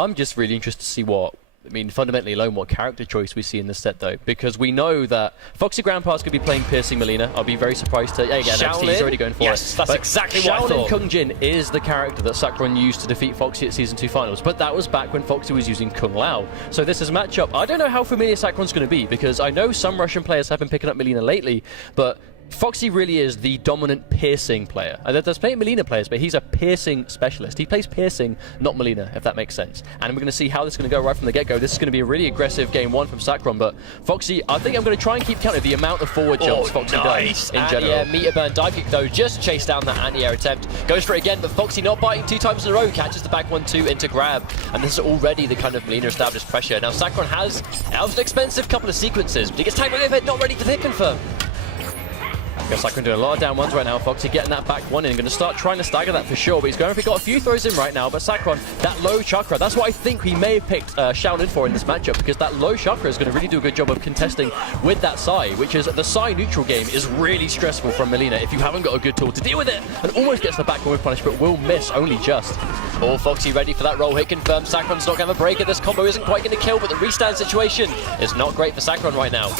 I'm just really interested to see what, I mean, fundamentally alone, what character choice we see in this set, though, because we know that xyGrampa is going to be playing Piercing Melina. I'll be very surprised to... Yeah, again, he's already going for it. That's exactly what I thought. Shaolin Kungjin is the character that Sakr0n used to defeat Foxy at Season 2 Finals, but that was back when Foxy was using Kung Lao. So this is a matchup. I don't know how familiar Sakr0n's going to be, because I know some Russian players have been picking up Melina lately, but Foxy really is the dominant piercing player. And there's plenty of Melina players, but he's a piercing specialist. He plays piercing, not Melina, if that makes sense. And we're going to see how this is going to go right from the get-go. This is going to be a really aggressive game one from Sakr0n, but Foxy, I think I'm going to try and keep count of the amount of forward jumps Foxy does in general. Yeah, meter burn dive kick though, just chased down that anti-air attempt. Goes for it again, but Foxy not biting 2 times in a row, catches the back 1-2 into grab. And this is already the kind of Melina established pressure. Now Sakr0n has an expensive couple of sequences, but he gets tagged by overhead, not ready to hit confirm. Sakr0n doing a lot of down ones right now. Foxy getting that back one in. Going to start trying to stagger that for sure. But he's going for, got a few throws in right now. But Sakr0n, that low chakra, that's what I think he may have picked Shaolin for in this matchup, because that low chakra is going to really do a good job of contesting with that Psy, which is the Psy neutral game is really stressful from Melina if you haven't got a good tool to deal with it. And almost gets the back one with punish, but will miss only just. All Foxy ready for that roll hit confirmed. Sakr0n's not going to have a break at this combo. Isn't quite going to kill, but the restand situation is not great for Sakr0n right now.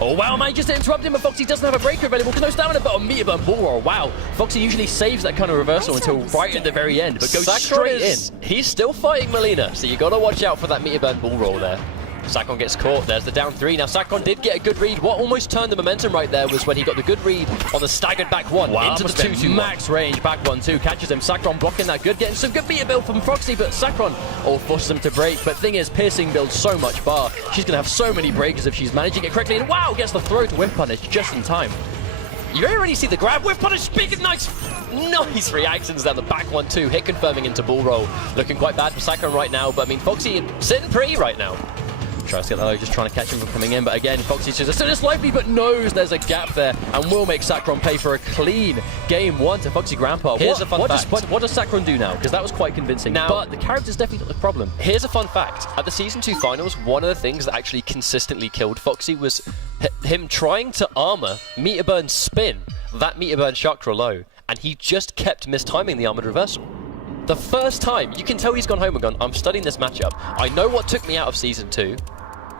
Oh wow, man, just interrupt him, but Foxy doesn't have a breaker available. No stamina, but a meter burn ball roll. Wow, Foxy usually saves that kind of reversal until right at the very end, but goes straight in. He's still fighting Melina, so you got to watch out for that meter burn ball roll there. Sakr0n gets caught. There's the down 3. Now Sakr0n did get a good read. What almost turned the momentum right there was when he got the good read on the staggered back 1 into the 2-2 max range back 1-2. Catches him. Sakr0n blocking that good, getting some good meter build from Foxy, but Sakr0n forces him to break. But thing is, Piercing builds so much bar. She's gonna have so many breakers if she's managing it correctly. And wow, gets the throw to whiff punish just in time. You already see the grab, whiff punish, speaking nice reactions down the back 1-2, hit confirming into ball roll. Looking quite bad for Sakr0n right now, but I mean, Foxy sitting pretty right now. Tries to get that low, just trying to catch him from coming in, but again, Foxy's just as lively, but knows there's a gap there, and will make Sakr0n pay for a clean game 1 to xyGrampa. Here's a fun fact. What does Sakr0n do now? Because that was quite convincing, now, but the character's definitely not the problem. Here's a fun fact. At the Season 2 Finals, one of the things that actually consistently killed Foxy was him trying to armor meter burn spin that meter burn chakra low, and he just kept mistiming the armored reversal. The first time, you can tell he's gone home and gone, I'm studying this matchup. I know what took me out of Season 2.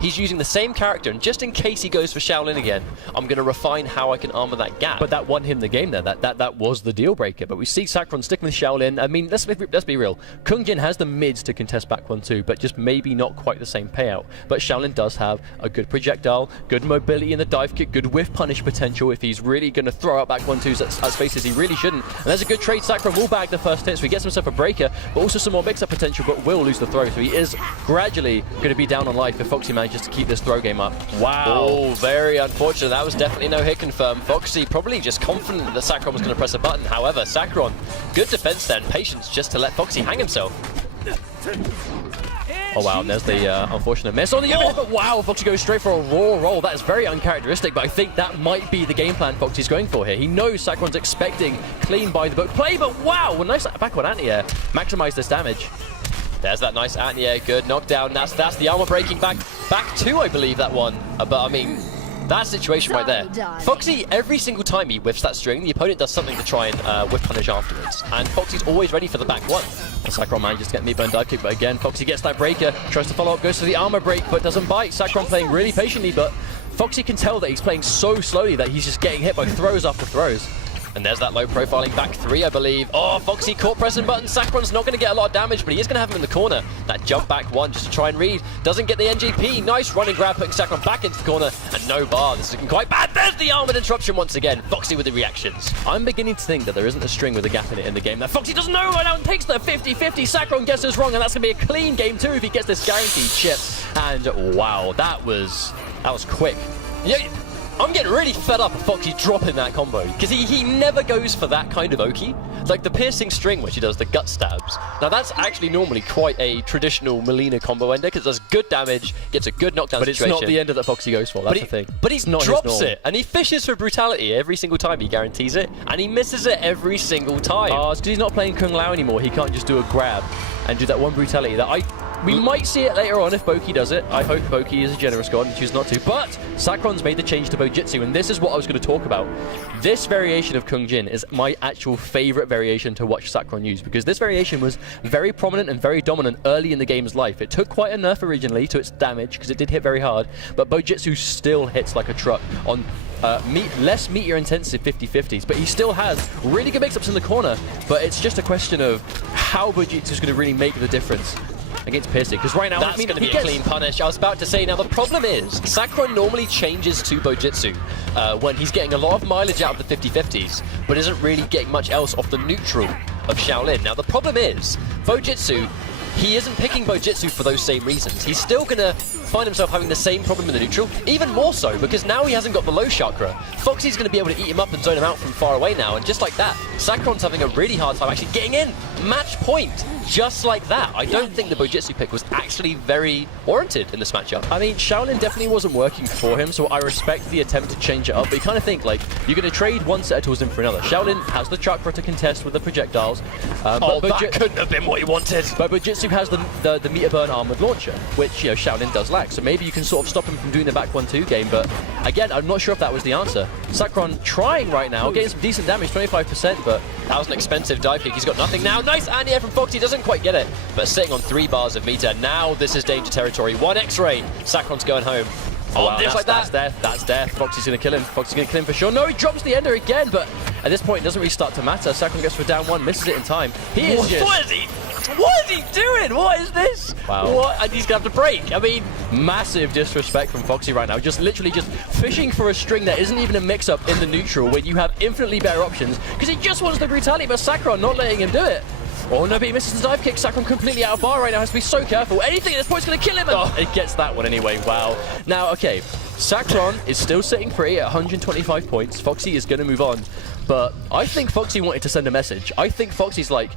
He's using the same character, and just in case he goes for Shaolin again, I'm going to refine how I can armor that gap. But that won him the game there. That was the deal breaker. But we see Sakr0n sticking with Shaolin. I mean, let's be real. Kungjin has the mids to contest back 1-2, but just maybe not quite the same payout. But Shaolin does have a good projectile, good mobility in the dive kick, good whiff punish potential if he's really going to throw out back 1-2s at spaces he really shouldn't. And there's a good trade. Sakr0n will bag the first hit, so he gets himself a breaker, but also some more mix-up potential, but will lose the throw. So he is gradually going to be down on life if Foxy manages to keep this throw game up. Wow. Oh, very unfortunate. That was definitely no hit confirm. Foxy probably just confident that Sakr0n was going to press a button. However, Sakr0n, good defense then. Patience just to let Foxy hang himself. Oh wow, and there's the unfortunate miss on the other, but wow, Foxy goes straight for a raw roll. That is very uncharacteristic, but I think that might be the game plan Foxy's going for here. He knows Sakr0n's expecting clean by the book play, but wow, a nice back on anti-air. Maximize this damage. There's that nice anti-air, good knockdown. That's the armor breaking back 2, I believe, that one. But I mean, that situation right there. Foxy, every single time he whiffs that string, the opponent does something to try and whiff punish afterwards. And Foxy's always ready for the back 1. Sakr0n manages to get meat burn dive kick, but again, Foxy gets that breaker, tries to follow up, goes for the armor break, but doesn't bite. Sakr0n playing really patiently, but Foxy can tell that he's playing so slowly that he's just getting hit by throws after throws. And there's that low profiling back 3, I believe. Oh, Foxy caught pressing button. Sakr0n's not going to get a lot of damage, but he is going to have him in the corner. That jump back 1 just to try and read. Doesn't get the NJP. Nice running grab, putting Sakr0n back into the corner. And no bar. This is looking quite bad. There's the armored interruption once again. Foxy with the reactions. I'm beginning to think that there isn't a string with a gap in it in the game. That Foxy doesn't know right now and takes the 50-50. Sakr0n guesses wrong, and that's going to be a clean game 2 if he gets this guaranteed chip. And wow, that was quick. Yeah. I'm getting really fed up of Foxy dropping that combo, because he never goes for that kind of Oki. Like the piercing string, which he does the gut stabs. Now that's actually normally quite a traditional Melina combo ender, because it does good damage, gets a good knockdown situation. But it's not the ender that Foxy goes for, that's the thing. But he drops it, and he fishes for brutality every single time, he guarantees it, and he misses it every single time. Oh, it's because he's not playing Kung Lao anymore, he can't just do a grab and do that one brutality that we might see it later on if Boki does it. I hope Boki is a generous god and chooses not to. But Sakr0n's made the change to Bojitsu, and this is what I was going to talk about. This variation of Kung Jin is my actual favorite variation to watch Sakr0n use, because this variation was very prominent and very dominant early in the game's life. It took quite a nerf originally to its damage, because it did hit very hard, but Bojitsu still hits like a truck on less meteor intensive 50-50s, but he still has really good mix-ups in the corner. But it's just a question of how Bojitsu is going to really make the difference against Piercing, because right now that's going to be a clean punish. I was about to say, now the problem is Sakr0n normally changes to Bojitsu when he's getting a lot of mileage out of the 50-50s, but isn't really getting much else off the neutral of Shaolin. Now the problem is Bojitsu, he isn't picking Bojitsu for those same reasons. He's still going to find himself having the same problem in the neutral, even more so, because now he hasn't got the low chakra. Foxy's going to be able to eat him up and zone him out from far away now, and just like that, Sakr0n's having a really hard time actually getting in. Match point, just like that. I don't think the Bojitsu pick was actually very warranted in this matchup. I mean, Shaolin definitely wasn't working for him, so I respect the attempt to change it up, but you kind of think, like, you're going to trade one set of tools in for another. Shaolin has the chakra to contest with the projectiles. But that couldn't have been what he wanted. But Bojitsu has the meter burn armored launcher, which, you know, Shaolin does lack, so maybe you can sort of stop him from doing the back 1-2 game, but again, I'm not sure if that was the answer. Sakr0n trying right now, getting some decent damage, 25%, but that was an expensive dive kick. He's got nothing now. Nice anti-air from Foxy, doesn't quite get it, but sitting on 3 bars of meter. Now this is danger territory. 1 X-ray. Sakr0n's going home. Oh, wow, that's death. That's death. Foxy's going to kill him. Foxy's going to kill him for sure. No, he drops the ender again, but at this point, it doesn't really start to matter. Sakr0n gets for down 1, misses it in time. What is he doing? What is this? Wow. What? And he's going to have to break. I mean, massive disrespect from Foxy right now. Just literally just fishing for a string that isn't even a mix-up in the neutral when you have infinitely better options, because he just wants the brutality, but Sakr0n not letting him do it. Oh no, but he misses the dive kick. Sakr0n completely out of bar right now. Has to be so careful. Anything at this point is going to kill him. And it gets that one anyway. Wow. Now, okay, Sakr0n is still sitting pretty at 125 points. Foxy is going to move on. But I think Foxy wanted to send a message. I think Foxy's like, yeah,